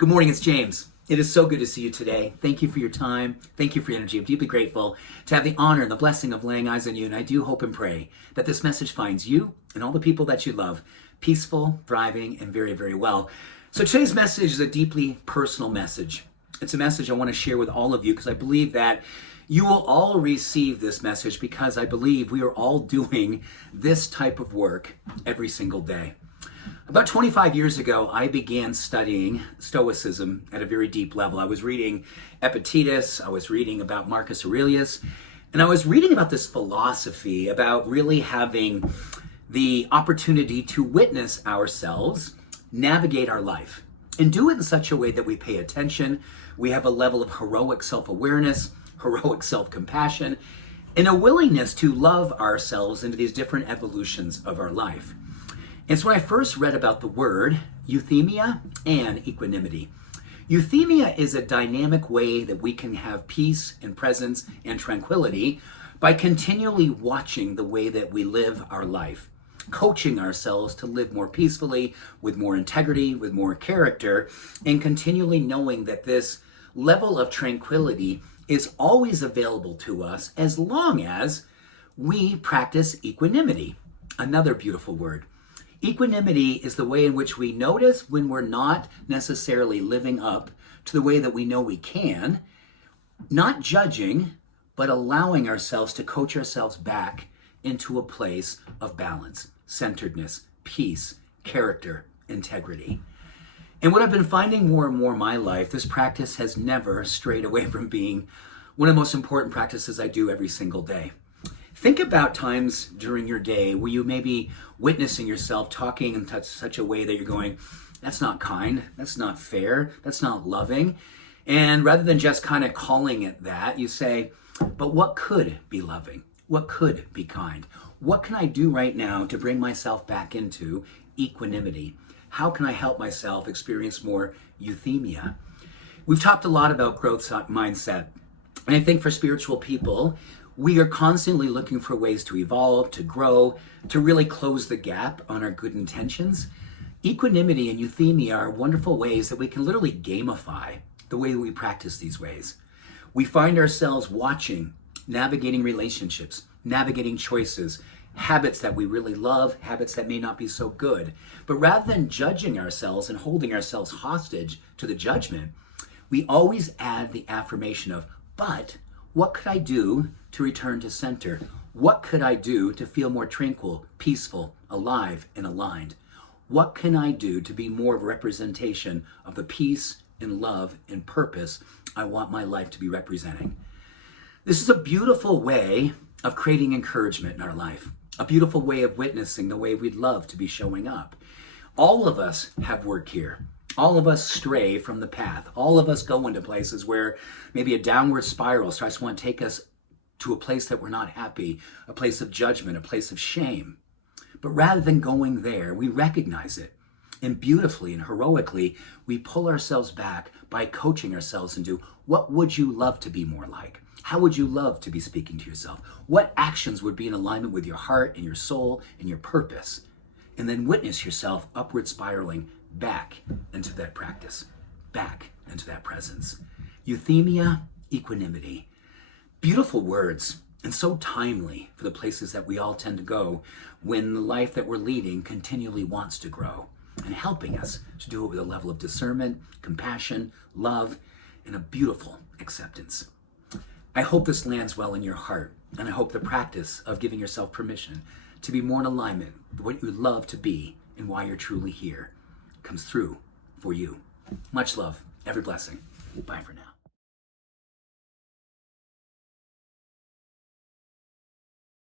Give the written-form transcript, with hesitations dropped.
Good morning, it's James. It is so good to see you today. Thank you for your time. Thank you for your energy. I'm deeply grateful to have the honor and the blessing of laying eyes on you. And I do hope and pray that this message finds you and all the people that you love peaceful, thriving, and very, very well. So today's message is a deeply personal message. It's a message I want to share with all of you because I believe that you will all receive this message because I believe we are all doing this type of work every single day. About 25 years ago, I began studying stoicism at a very deep level. I was reading Epictetus, I was reading about Marcus Aurelius, and I was reading about this philosophy about really having the opportunity to witness ourselves, navigate our life, and do it in such a way that we pay attention, we have a level of heroic self-awareness, heroic self-compassion, and a willingness to love ourselves into these different evolutions of our life. And so when I first read about the word Euthymia and Equanimity. Euthymia is a dynamic way that we can have peace and presence and tranquility by continually watching the way that we live our life, coaching ourselves to live more peacefully, with more integrity, with more character, and continually knowing that this level of tranquility is always available to us as long as we practice equanimity. Another beautiful word. Equanimity is the way in which we notice when we're not necessarily living up to the way that we know we can, not judging, but allowing ourselves to coach ourselves back into a place of balance, centeredness, peace, character, integrity. And what I've been finding more and more in my life, this practice has never strayed away from being one of the most important practices I do every single day. Think about times during your day where you may be witnessing yourself talking in such a way that you're going, that's not kind, that's not fair, that's not loving. And rather than just kind of calling it that, you say, but what could be loving? What could be kind? What can I do right now to bring myself back into equanimity? How can I help myself experience more euthymia? We've talked a lot about growth mindset. And I think for spiritual people, we are constantly looking for ways to evolve, to grow, to really close the gap on our good intentions. Equanimity and euthymia are wonderful ways that we can literally gamify the way that we practice these ways. We find ourselves watching, navigating relationships, navigating choices, habits that we really love, habits that may not be so good. But rather than judging ourselves and holding ourselves hostage to the judgment, we always add the affirmation of, but what could I do to return to center? What could I do to feel more tranquil, peaceful, alive, and aligned? What can I do to be more of a representation of the peace and love and purpose I want my life to be representing? This is a beautiful way of creating encouragement in our life, a beautiful way of witnessing the way we'd love to be showing up. All of us have work here. All of us stray from the path. All of us go into places where maybe a downward spiral starts to want to take us to a place that we're not happy, a place of judgment, a place of shame. But rather than going there, we recognize it. And beautifully and heroically, we pull ourselves back by coaching ourselves into what would you love to be more like? How would you love to be speaking to yourself? What actions would be in alignment with your heart and your soul and your purpose? And then witness yourself upward spiraling back into that practice, back into that presence. Euthymia, equanimity. Beautiful words and so timely for the places that we all tend to go when the life that we're leading continually wants to grow, and helping us to do it with a level of discernment, compassion, love, and a beautiful acceptance. I hope this lands well in your heart, and I hope the practice of giving yourself permission to be more in alignment with what you love to be and why you're truly here comes through for you. Much love, every blessing. Bye for now.